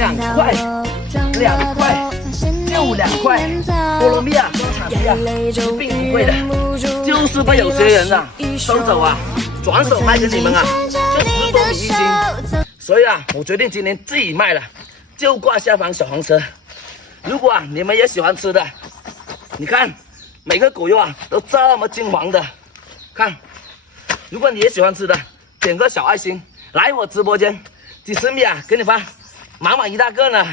2块，2块，就2块。波罗蜜亚中产皮啊，其实并不贵的，就是被有些人啊收走啊，转手卖给你们啊，就10多米1斤。所以啊，我决定今年自己卖了，就挂下方小黄车。如果啊你们也喜欢吃的，你看每个果肉啊都这么金黄的，看。如果你也喜欢吃的，点个小爱心，来我直播间，几十米啊，给你发，满满一大个呢。